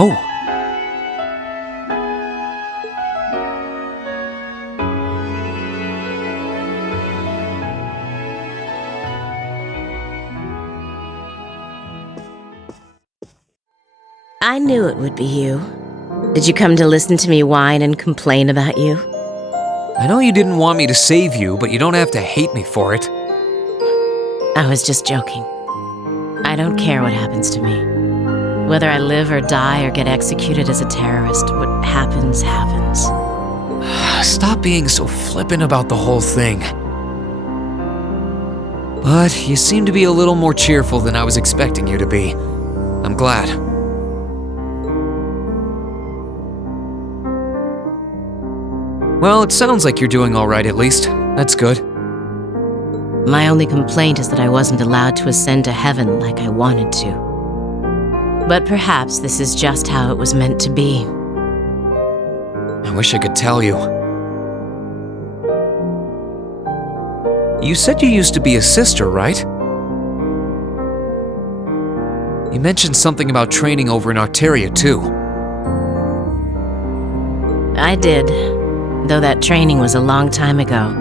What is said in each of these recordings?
Oh. I knew it would be you. Did you come to listen to me whine and complain about you? I know you didn't want me to save you, but you don't have to hate me for it. I was just joking. I don't care what happens to me. Whether I live or die or get executed as a terrorist, what happens, happens. Stop being so flippant about the whole thing. But you seem to be a little more cheerful than I was expecting you to be. I'm glad. Well, it sounds like you're doing all right at least. That's good. My only complaint is that I wasn't allowed to ascend to heaven like I wanted to. But perhaps this is just how it was meant to be. I wish I could tell you. You said you used to be a sister, right? You mentioned something about training over in Arteria, too. I did, though that training was a long time ago.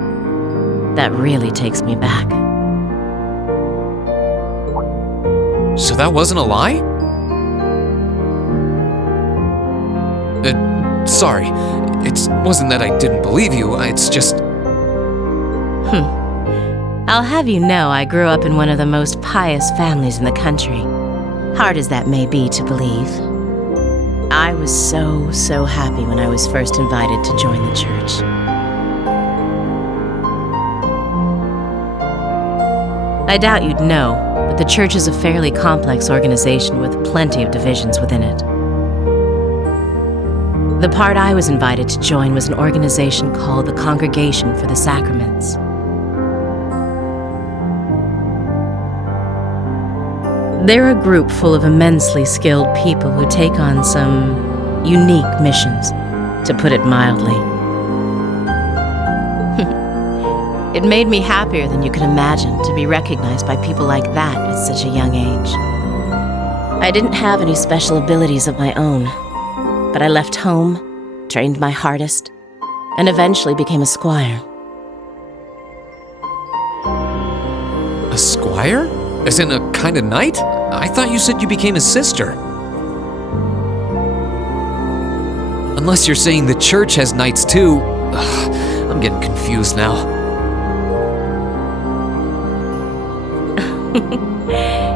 That really takes me back. So that wasn't a lie? Sorry. It wasn't that I didn't believe you, it's just... I'll have you know I grew up in one of the most pious families in the country. Hard as that may be to believe. I was so happy when I was first invited to join the church. I doubt you'd know, but the church is a fairly complex organization with plenty of divisions within it. The part I was invited to join was an organization called the Congregation for the Sacraments. They're a group full of immensely skilled people who take on some unique missions, to put it mildly. It made me happier than you could imagine to be recognized by people like that at such a young age. I didn't have any special abilities of my own, but I left home, trained my hardest, and eventually became a squire. A squire? As in a kind of knight? I thought you said you became a sister. Unless you're saying the church has knights too. Ugh, I'm getting confused now.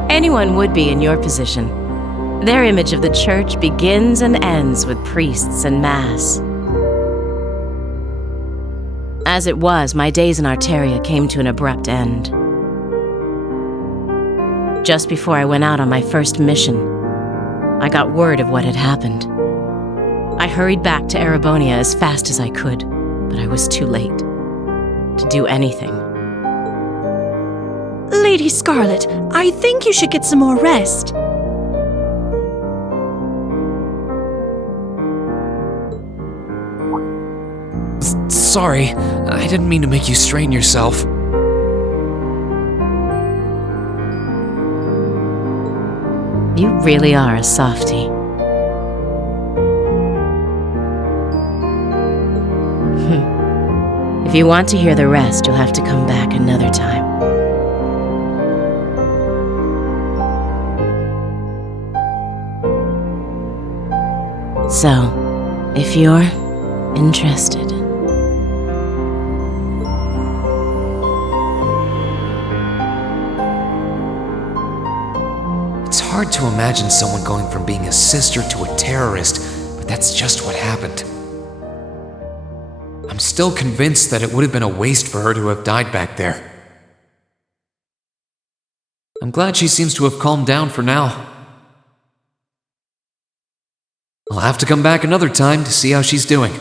Anyone would be in your position. Their image of the church begins and ends with priests and mass. As it was, my days in Arteria came to an abrupt end. Just before I went out on my first mission, I got word of what had happened. I hurried back to Erebonia as fast as I could, but I was too late to do anything. Lady Scarlet, I think you should get some more rest. Sorry, I didn't mean to make you strain yourself. You really are a softie. If you want to hear the rest, you'll have to come back another time. So, if you're interested. It's hard to imagine someone going from being a sister to a terrorist, but that's just what happened. I'm still convinced that it would have been a waste for her to have died back there. I'm glad she seems to have calmed down for now. I'll have to come back another time to see how she's doing.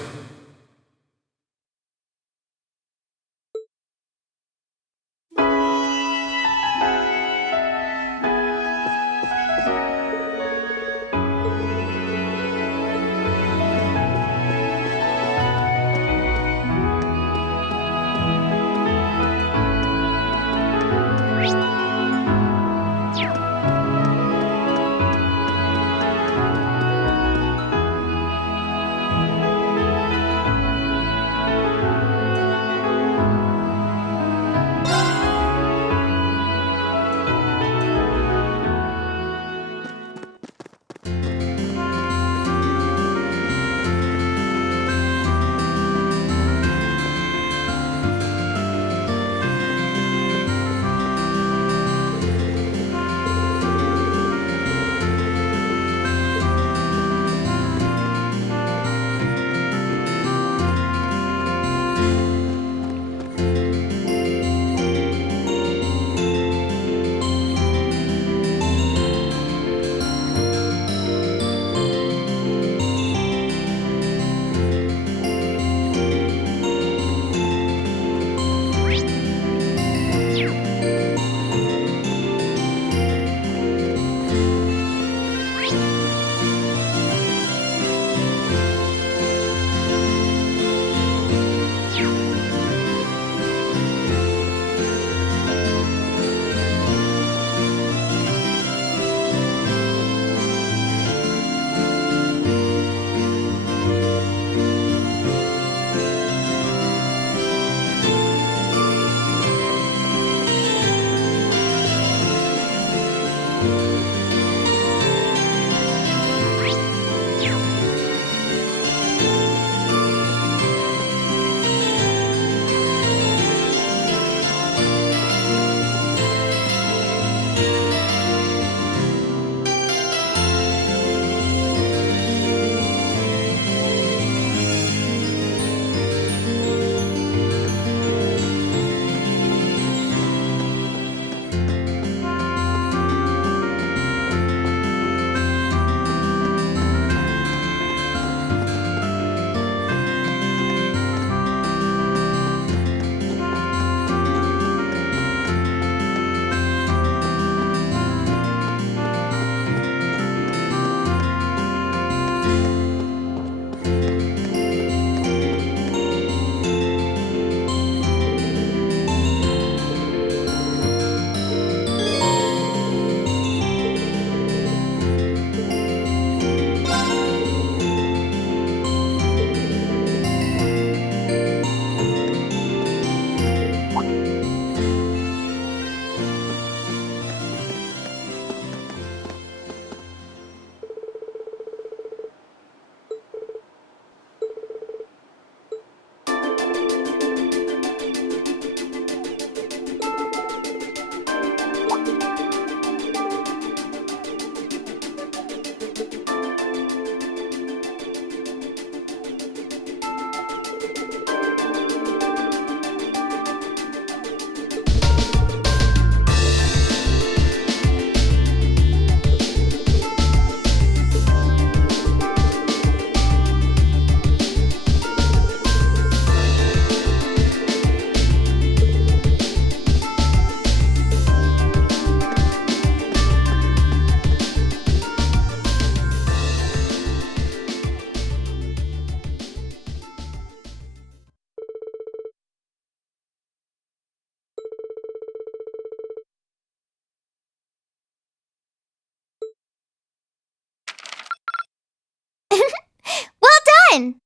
done!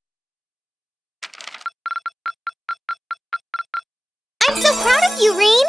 I'm so proud of you, Rean!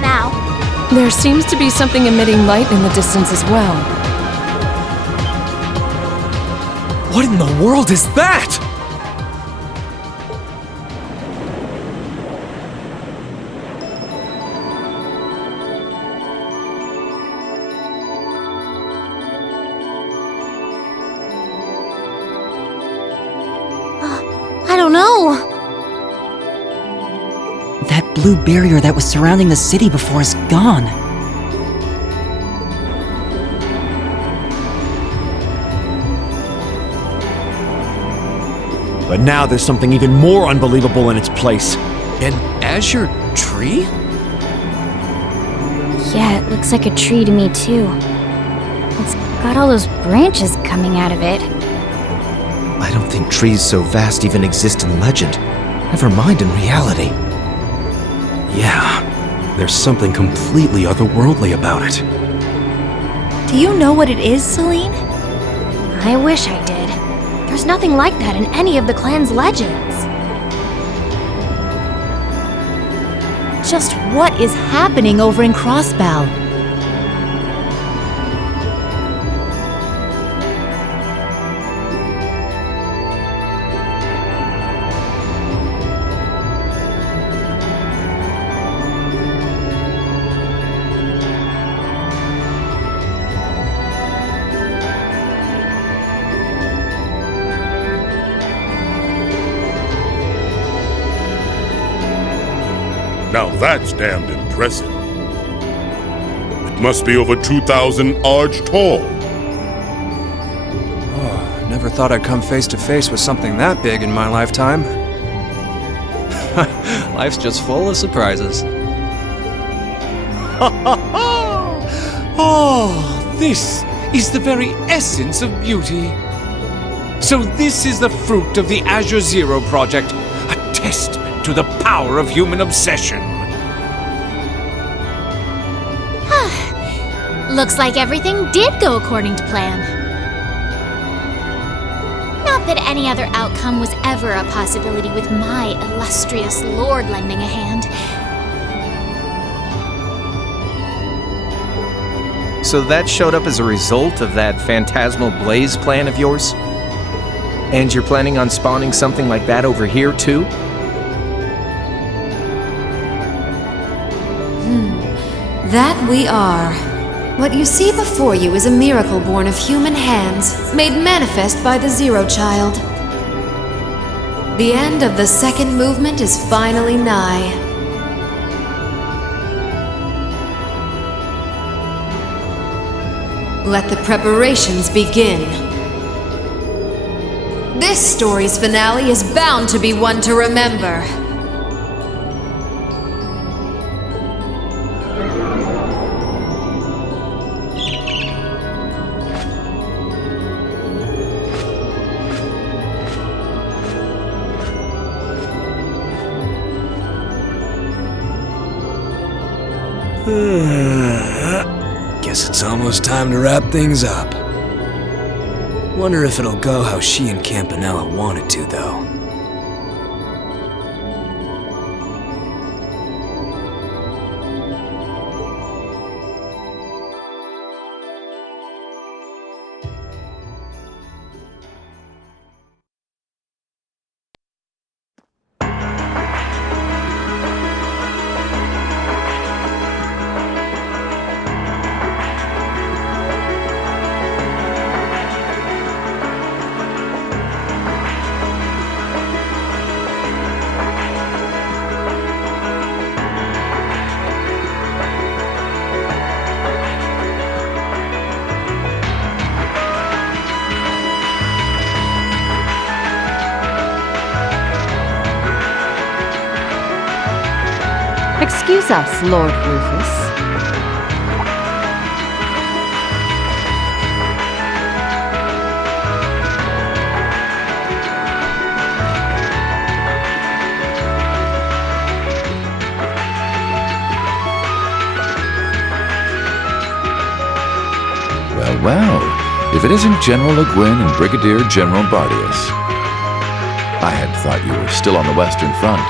Now. There seems to be something emitting light in the distance as well. What in the world is that? I don't know. That blue barrier that was surrounding the city before is gone. But now there's something even more unbelievable in its place. An Azure tree? Yeah, it looks like a tree to me too. It's got all those branches coming out of it. I don't think trees so vast even exist in legend. Never mind in reality. Yeah, there's something completely otherworldly about it. Do you know what it is, Celine? I wish I did. There's nothing like that in any of the clan's legends. Just what is happening over in Crossbell? Now that's damned impressive. It must be over 2,000 arch tall. Oh, never thought I'd come face to face with something that big in my lifetime. Life's just full of surprises. Oh, this is the very essence of beauty. So this is the fruit of the Azure Zero project, a testament to the power of human obsession. Looks like everything did go according to plan. Not that any other outcome was ever a possibility with my illustrious lord lending a hand. So that showed up as a result of that phantasmal blaze plan of yours? And you're planning on spawning something like that over here, too? That we are. What you see before you is a miracle born of human hands, made manifest by the Zero Child. The end of the second movement is finally nigh. Let the preparations begin. This story's finale is bound to be one to remember. Guess it's almost time to wrap things up. Wonder if it'll go how she and Campanella wanted to, though. Excuse us, Lord Rufus. Well, if it isn't General Le Guin and Brigadier General Bardius. I had thought you were still on the Western Front.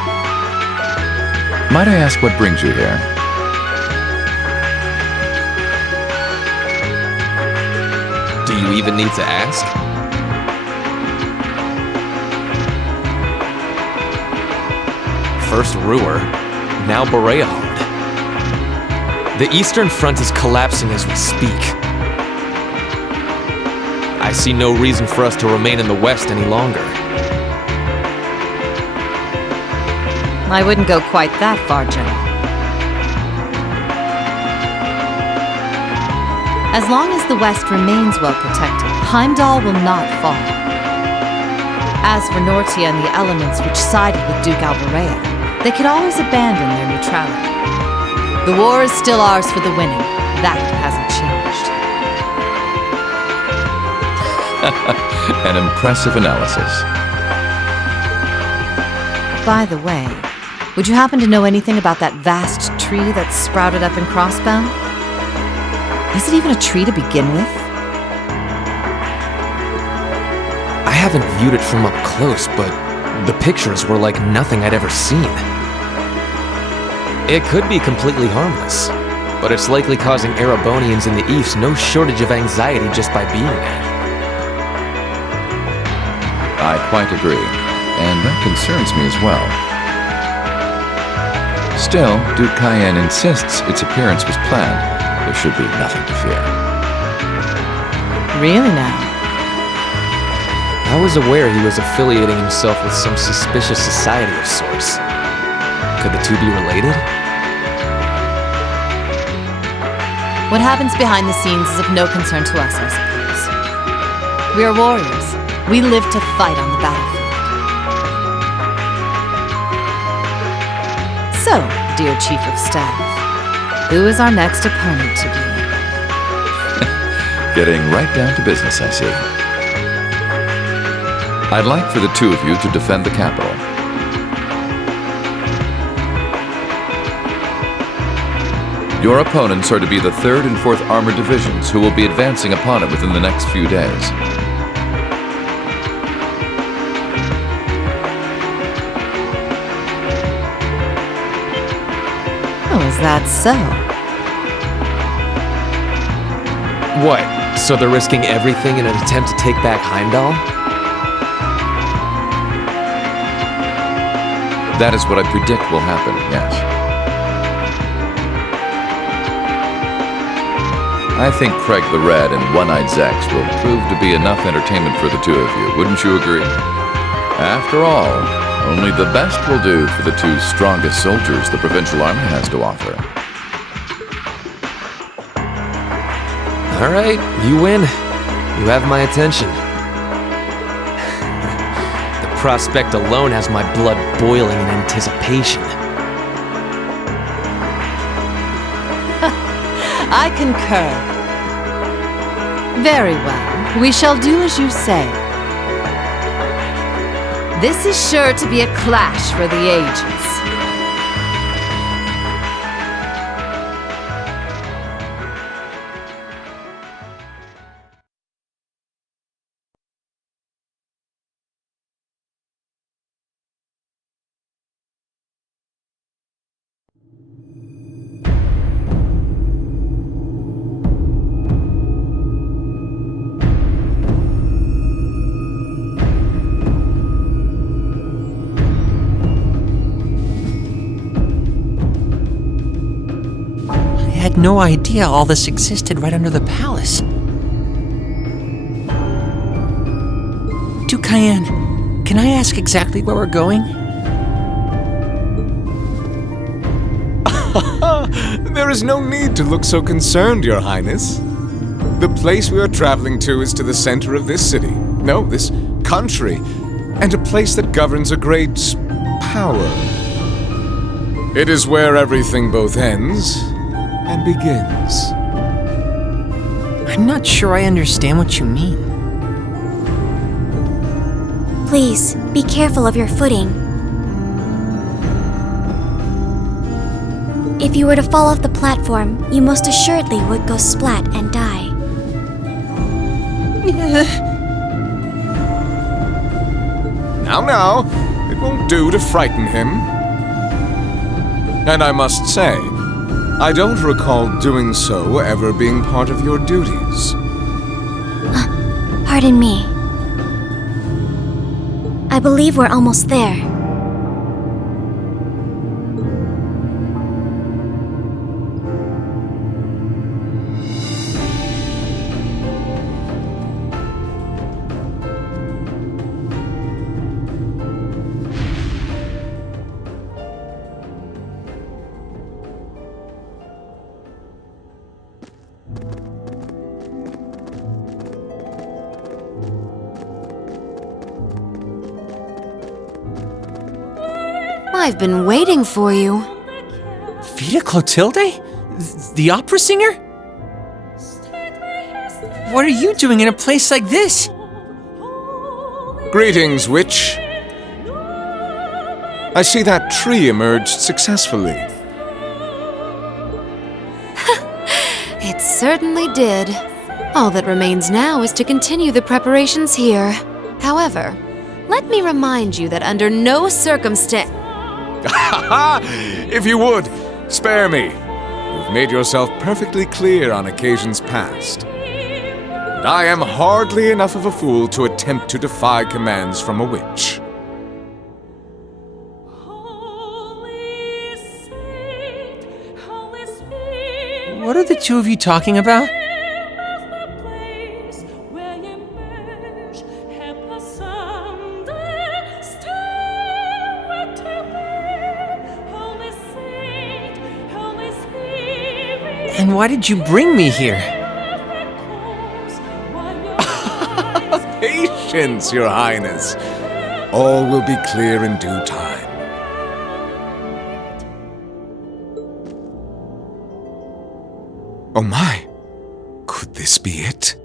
Might I ask what brings you here? Do you even need to ask? First Ruhr, now Boreahard. The Eastern Front is collapsing as we speak. I see no reason for us to remain in the West any longer. I wouldn't go quite that far, General. As long as the West remains well protected, Heimdall will not fall. As for Nortia and the elements which sided with Duke Alborea, they could always abandon their neutrality. The war is still ours for the winning. That hasn't changed. An impressive analysis. By the way, would you happen to know anything about that vast tree that's sprouted up in Crossbound? Is it even a tree to begin with? I haven't viewed it from up close, but the pictures were like nothing I'd ever seen. It could be completely harmless, but it's likely causing Erebonians in the East no shortage of anxiety just by being there. I quite agree, and that concerns me as well. Still, Duke Cayenne insists its appearance was planned. There should be nothing to fear. Really now? I was aware he was affiliating himself with some suspicious society of sorts. Could the two be related? What happens behind the scenes is of no concern to us, I suppose. We are warriors. We live to fight on the battlefield. So, dear Chief of Staff, who is our next opponent to be? Getting right down to business, I see. I'd like for the two of you to defend the capital. Your opponents are to be the 3rd and 4th Armored Divisions, who will be advancing upon it within the next few days. Oh, is that so? What? So they're risking everything in an attempt to take back Heimdall? That is what I predict will happen, yes. I think Craig the Red and One-Eyed Zex will prove to be enough entertainment for the two of you, wouldn't you agree? After all, only the best will do for the two strongest soldiers the Provincial Army has to offer. All right, you win. You have my attention. The prospect alone has my blood boiling in anticipation. I concur. Very well. We shall do as you say. This is sure to be a clash for the ages. I had no idea all this existed right under the palace. Dukayan, can I ask exactly where we're going? There is no need to look so concerned, Your Highness. The place we are traveling to is to the center of this city. No, this country. And a place that governs a great power. It is where everything both ends and begins. I'm not sure I understand what you mean. Please, be careful of your footing. If you were to fall off the platform, you most assuredly would go splat and die. Now, it won't do to frighten him. And I must say, I don't recall doing so ever being part of your duties. Pardon me. I believe we're almost there. I've been waiting for you. Vita Clotilde? The opera singer? What are you doing in a place like this? Greetings, witch. I see that tree emerged successfully. It certainly did. All that remains now is to continue the preparations here. However, let me remind you that under no circumstance... If you would, spare me. You've made yourself perfectly clear on occasions past. And I am hardly enough of a fool to attempt to defy commands from a witch. What are the two of you talking about? Then why did you bring me here? Patience, Your Highness. All will be clear in due time. Oh my! Could this be it?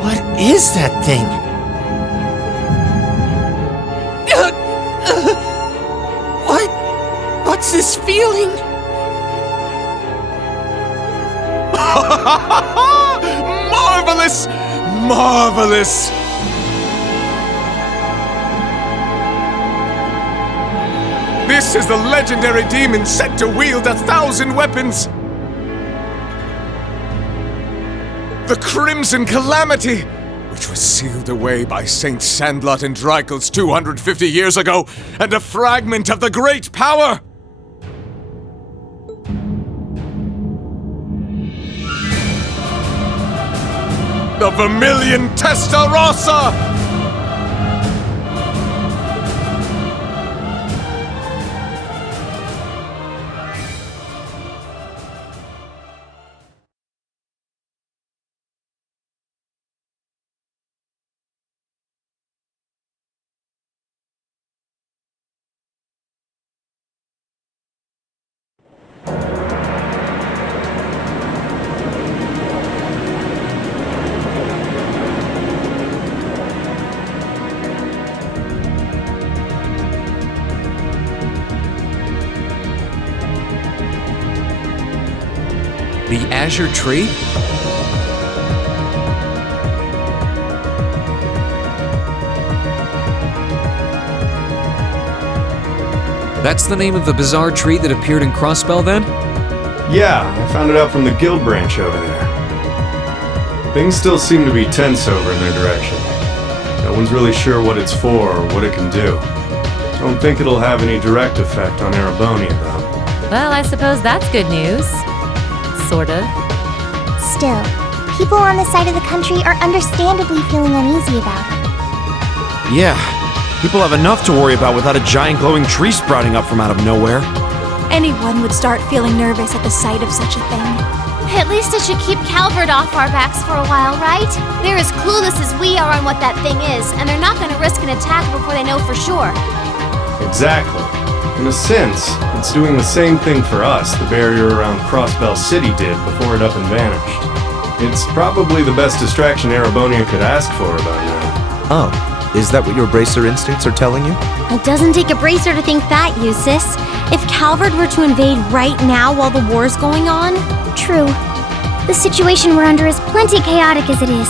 What is that thing? What's this feeling? Marvelous! Marvelous! This is the legendary demon said to wield 1,000 weapons! The Crimson Calamity, which was sealed away by Saint Sandlot and Dreikel's 250 years ago, and a fragment of the Great Power! The Vermilion Testarossa! The Azure Tree? That's the name of the bizarre tree that appeared in Crossbell, then? Yeah, I found it out from the guild branch over there. Things still seem to be tense over in their direction. No one's really sure what it's for or what it can do. Don't think it'll have any direct effect on Erebonia, though. Well, I suppose that's good news. Sort of. Still, people on this side of the country are understandably feeling uneasy about it. Yeah, people have enough to worry about without a giant glowing tree sprouting up from out of nowhere. Anyone would start feeling nervous at the sight of such a thing. At least it should keep Calvert off our backs for a while, right? They're as clueless as we are on what that thing is, and they're not going to risk an attack before they know for sure. Exactly. In a sense, it's doing the same thing for us the barrier around Crossbell City did before it up and vanished. It's probably the best distraction Erebonia could ask for about now. Oh, is that what your bracer instincts are telling you? It doesn't take a bracer to think that, Eustace. If Calvert were to invade right now while the war's going on... True. The situation we're under is plenty chaotic as it is.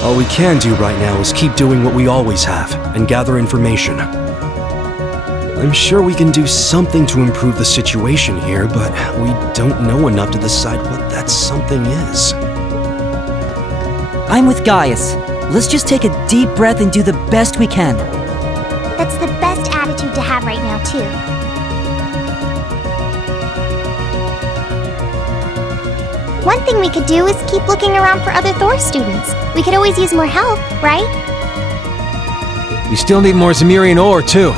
All we can do right now is keep doing what we always have, and gather information. I'm sure we can do something to improve the situation here, but we don't know enough to decide what that something is. I'm with Gaius. Let's just take a deep breath and do the best we can. That's the best attitude to have right now, too. One thing we could do is keep looking around for other Thors students. We could always use more help, right? We still need more Zemirian ore, too.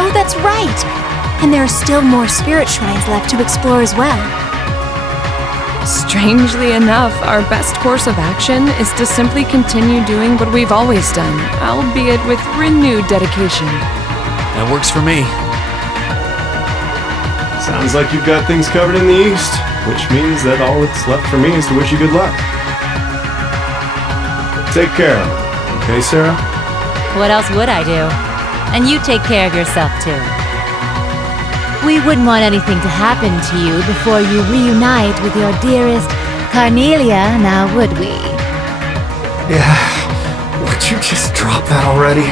Oh, that's right! And there are still more spirit shrines left to explore as well. Strangely enough, our best course of action is to simply continue doing what we've always done, albeit with renewed dedication. That works for me. Sounds like you've got things covered in the east, which means that all that's left for me is to wish you good luck. Take care of it, okay, Sarah? What else would I do? And you take care of yourself, too. We wouldn't want anything to happen to you before you reunite with your dearest Carnelia, now would we? Yeah, would you just drop that already?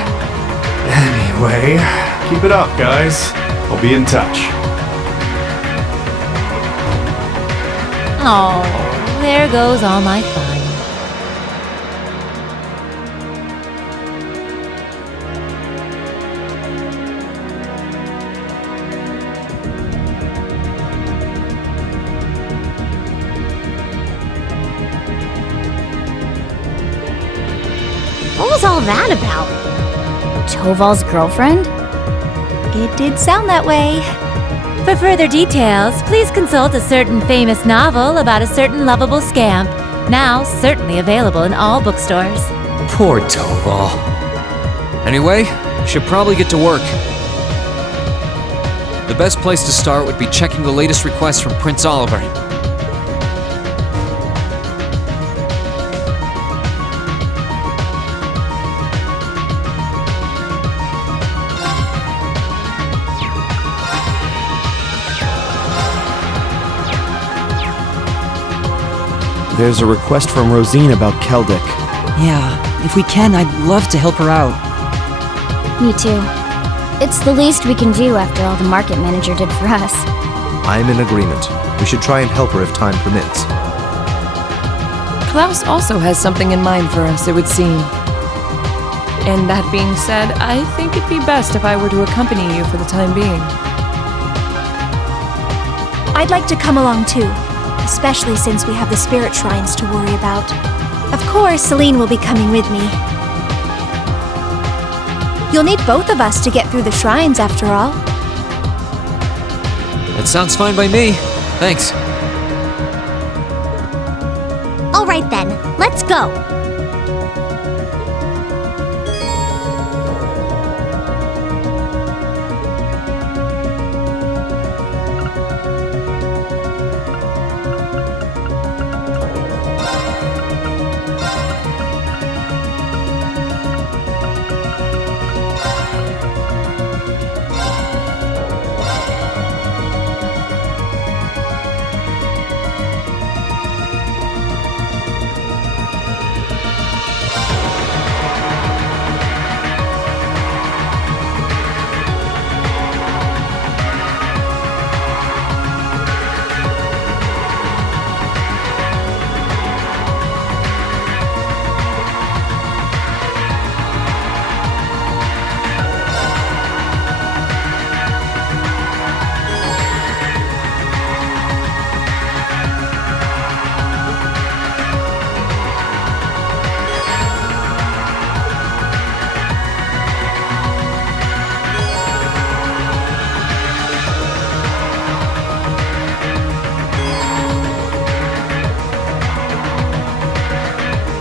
Anyway, keep it up, guys. I'll be in touch. Oh, there goes all my fun. What was all that about? Toval's girlfriend? It did sound that way. For further details, please consult a certain famous novel about a certain lovable scamp, now certainly available in all bookstores. Poor Toval. Anyway, should probably get to work. The best place to start would be checking the latest requests from Prince Oliver. There's a request from Rosine about Keldic. Yeah, if we can, I'd love to help her out. Me too. It's the least we can do after all the market manager did for us. I'm in agreement. We should try and help her if time permits. Klaus also has something in mind for us, it would seem. And that being said, I think it'd be best if I were to accompany you for the time being. I'd like to come along too, especially since we have the spirit shrines to worry about. Of course, Celine will be coming with me. You'll need both of us to get through the shrines, after all. That sounds fine by me. Thanks. All right then, let's go.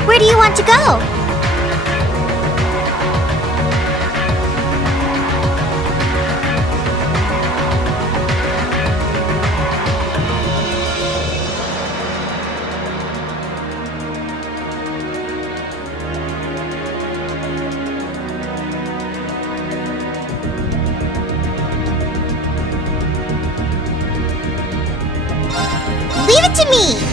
Where do you want to go? Leave it to me!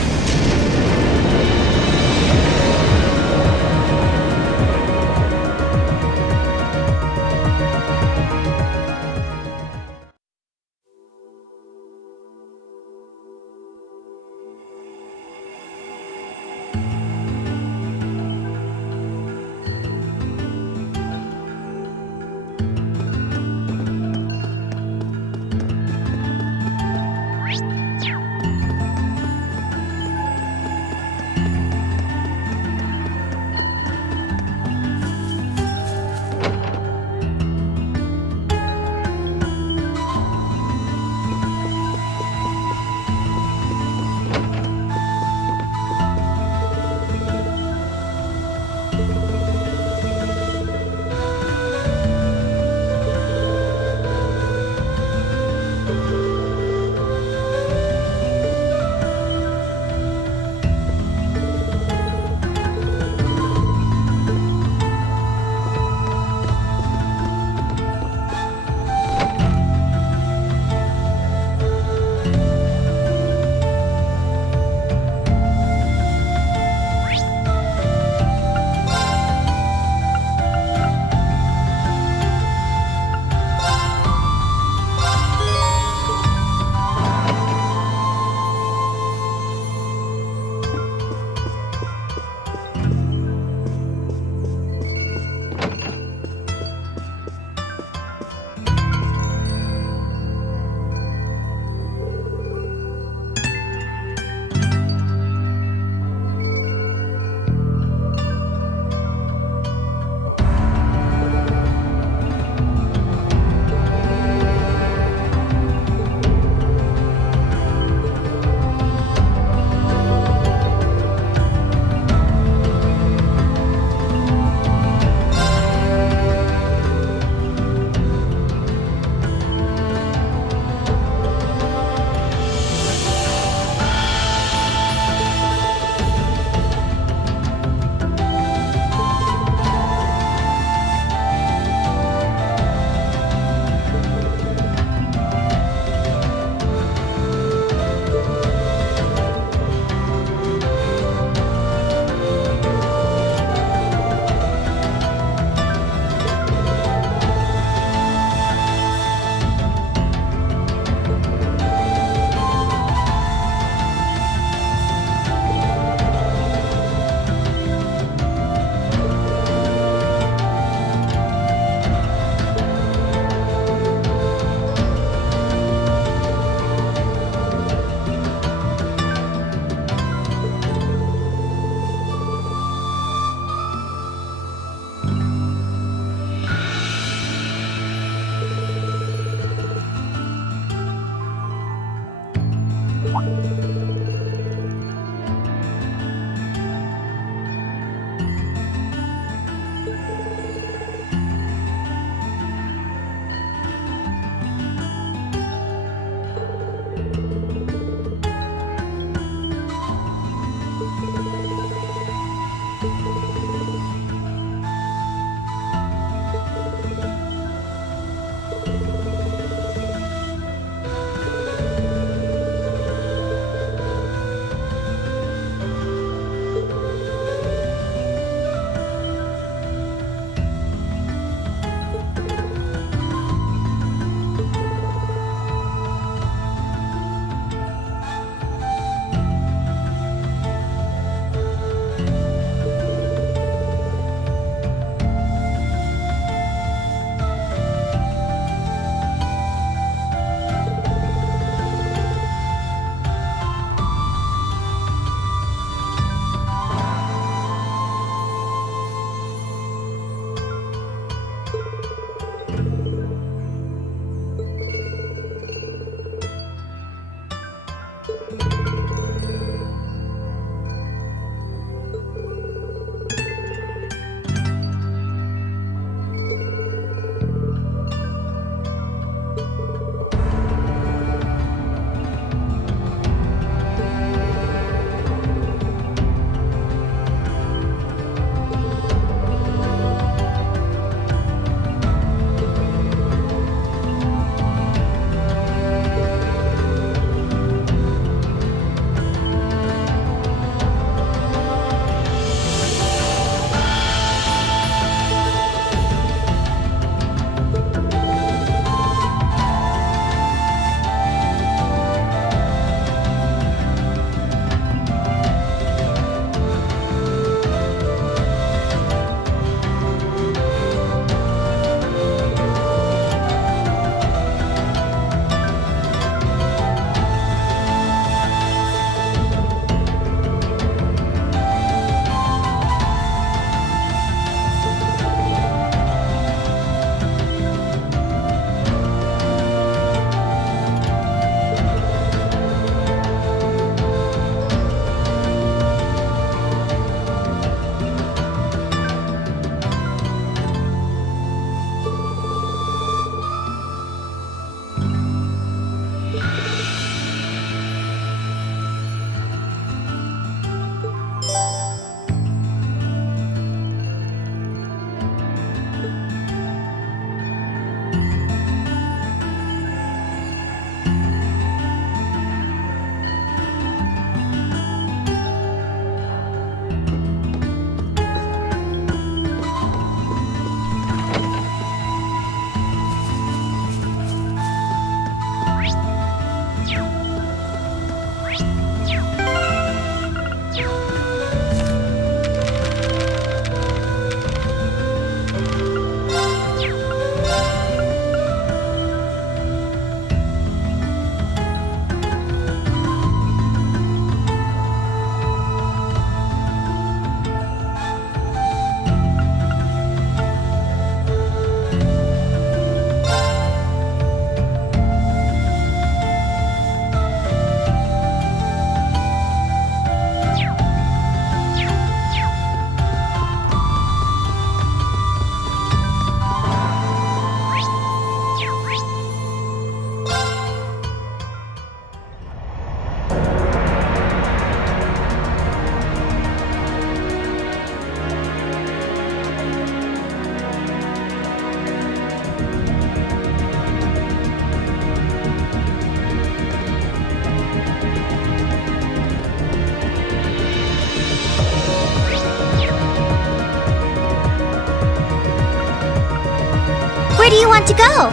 want to go?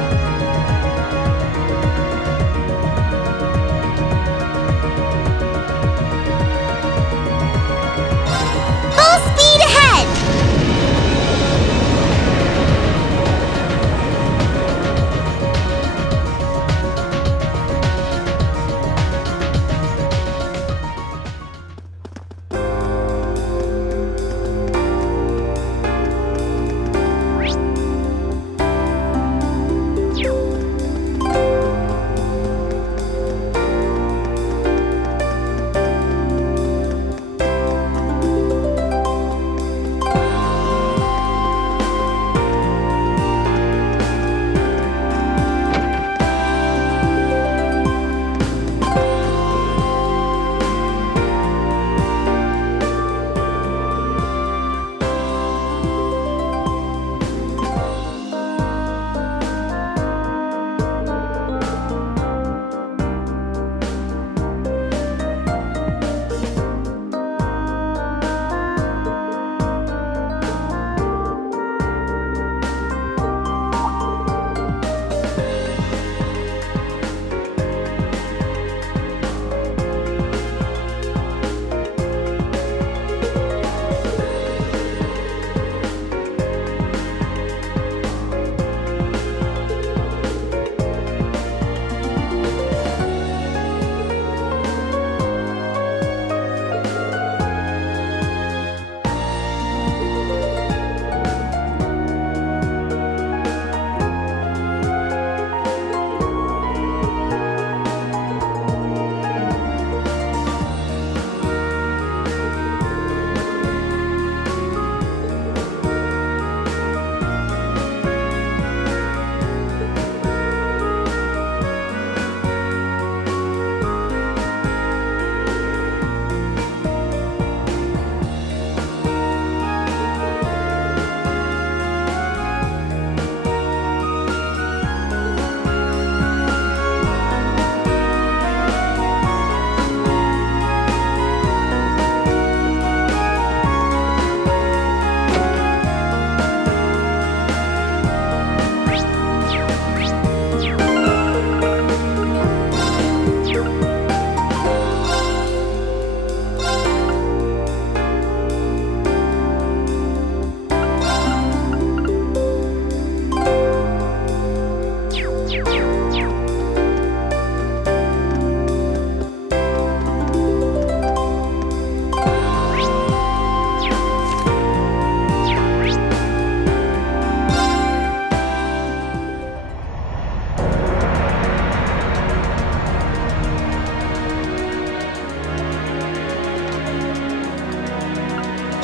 Full speed ahead!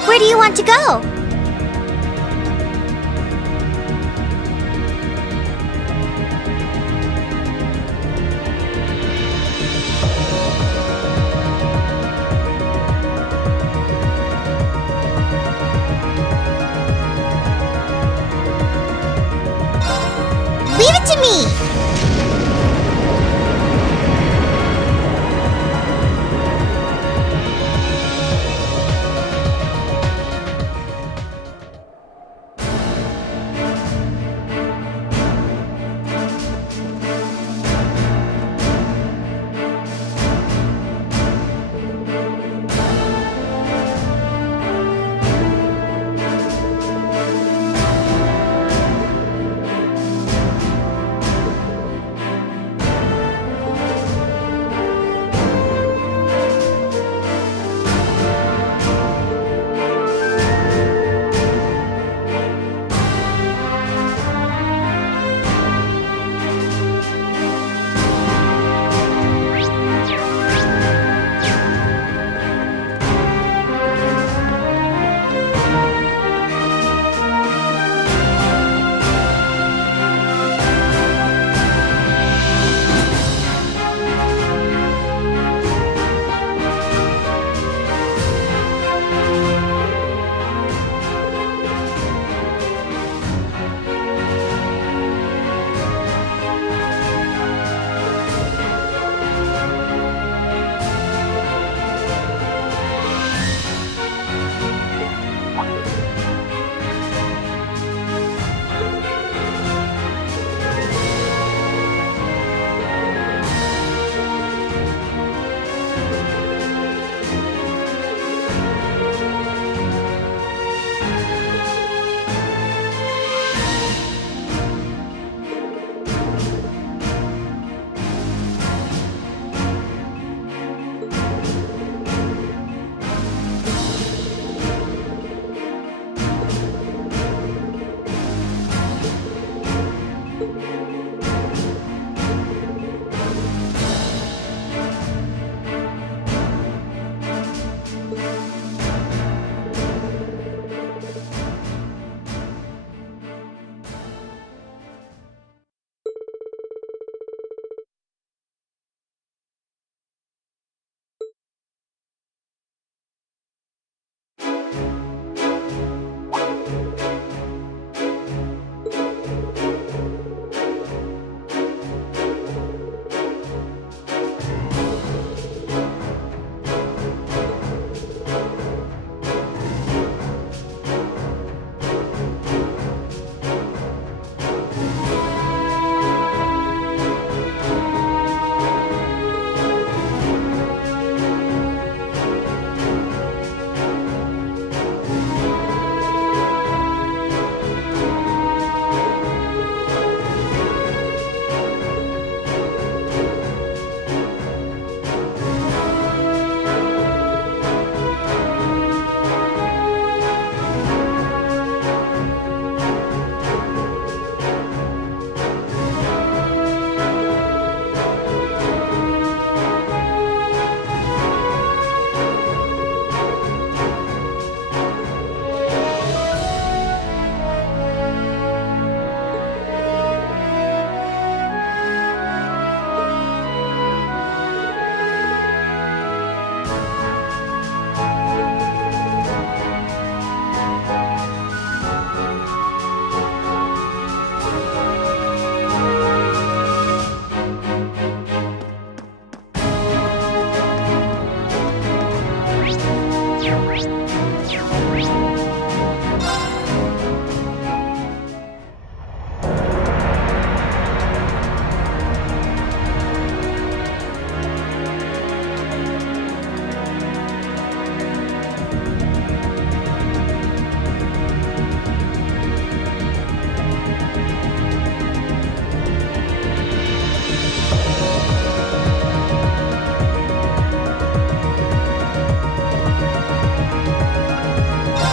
Where do you want to go? Leave it to me!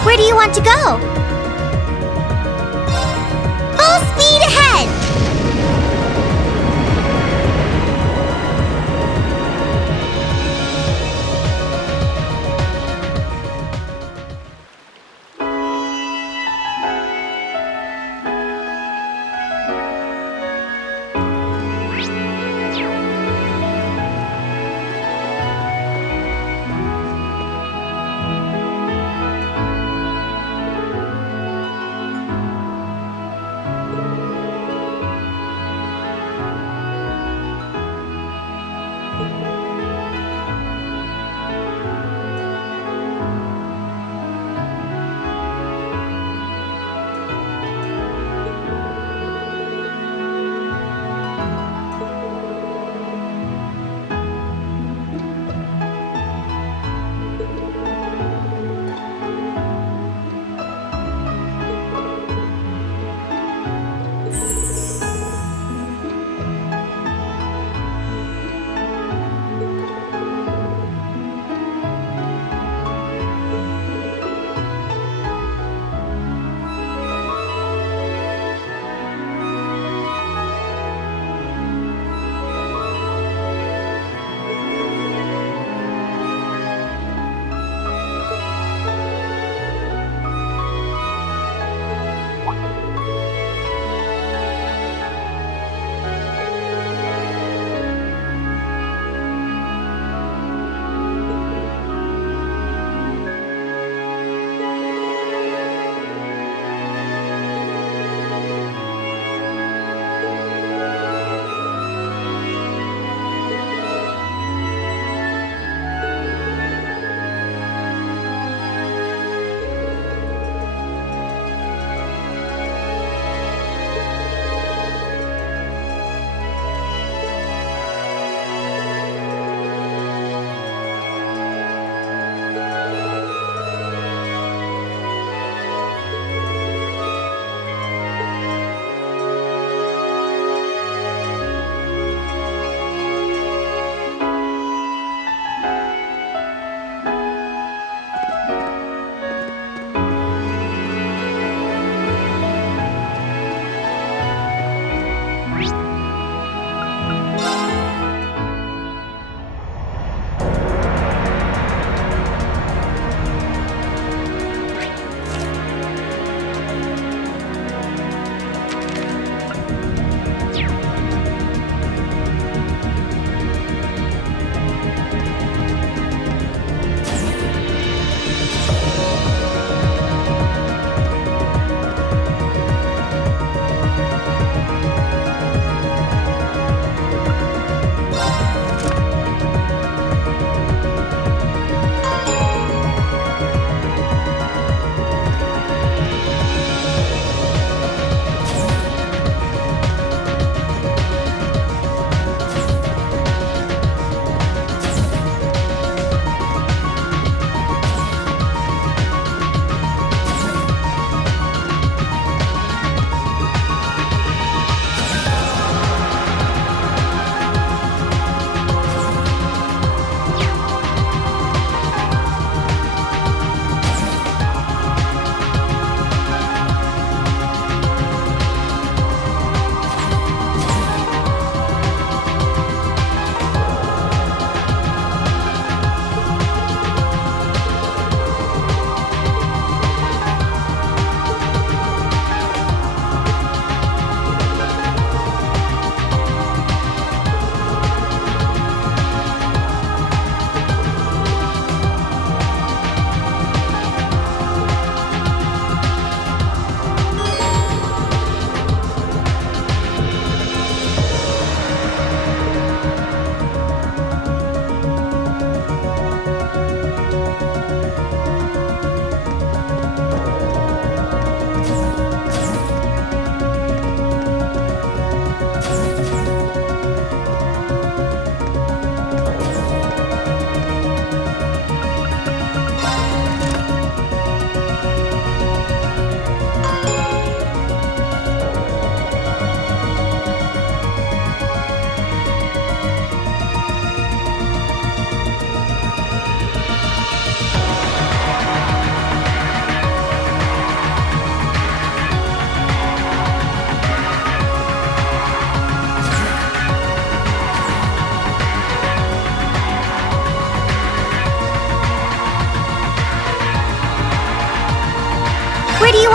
Where do you want to go? Full speed ahead!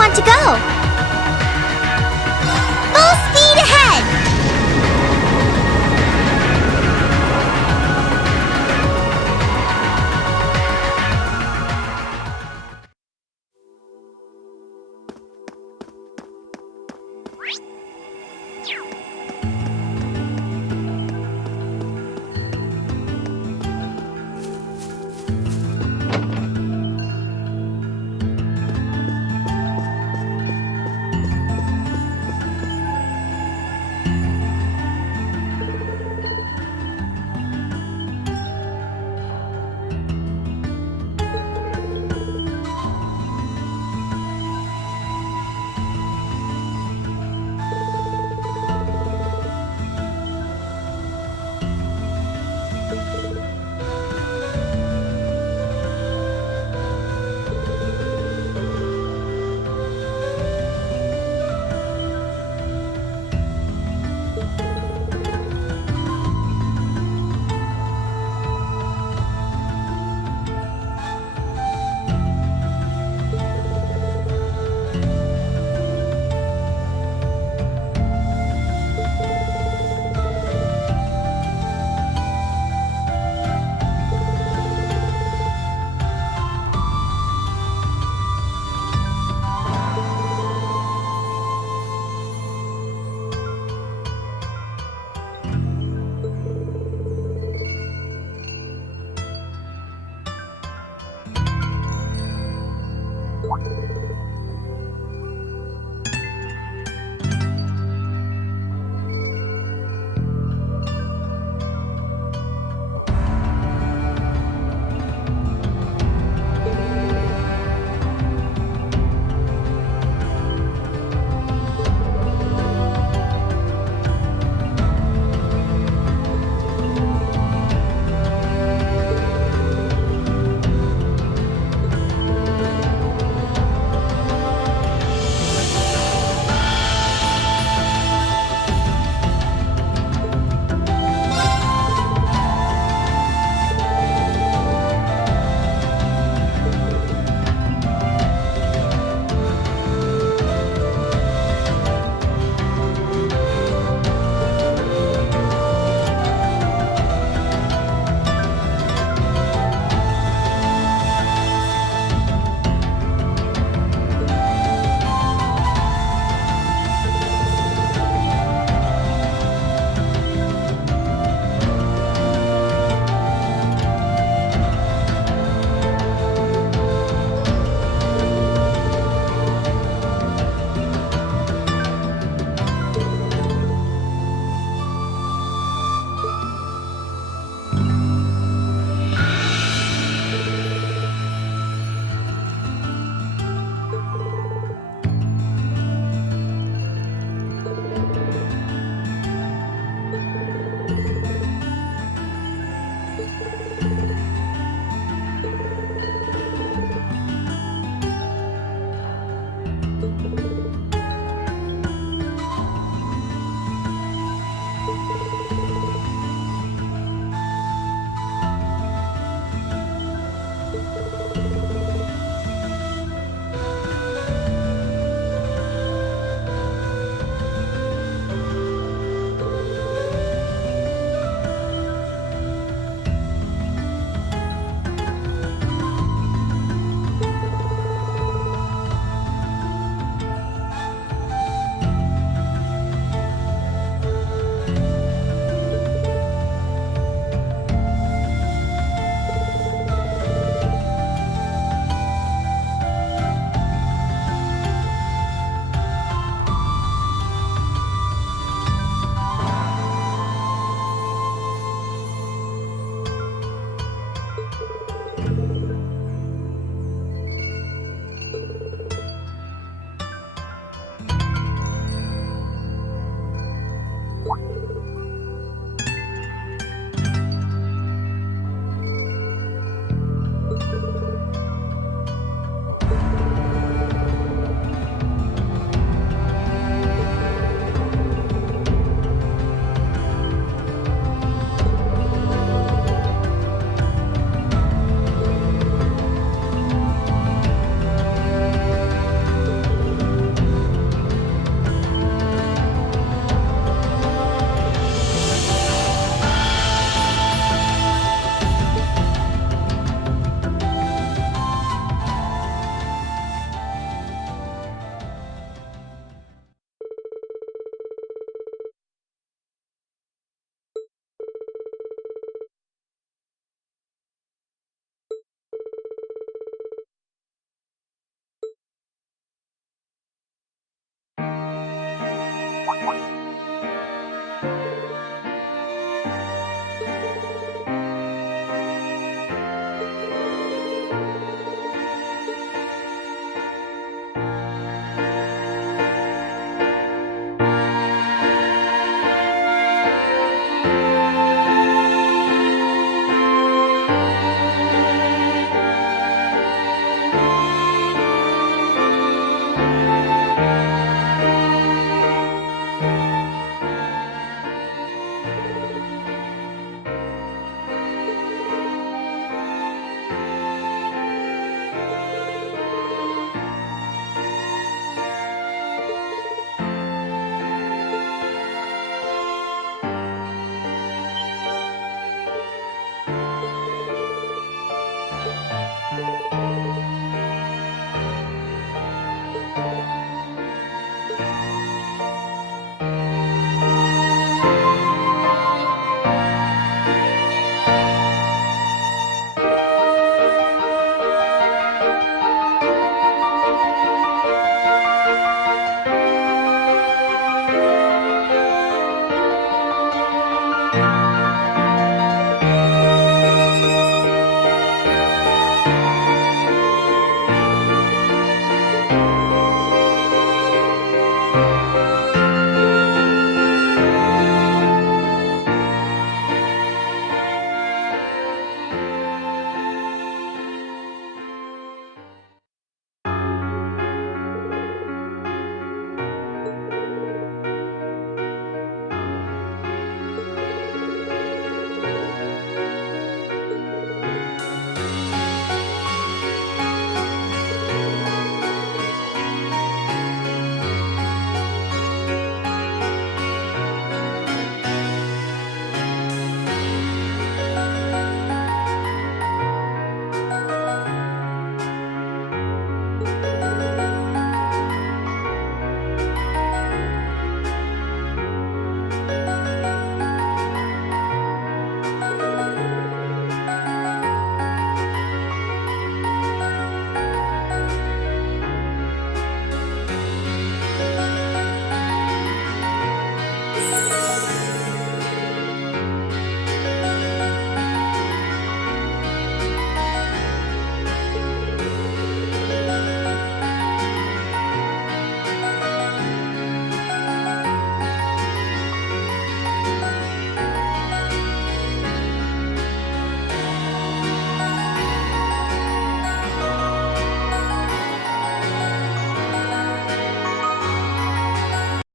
want to go?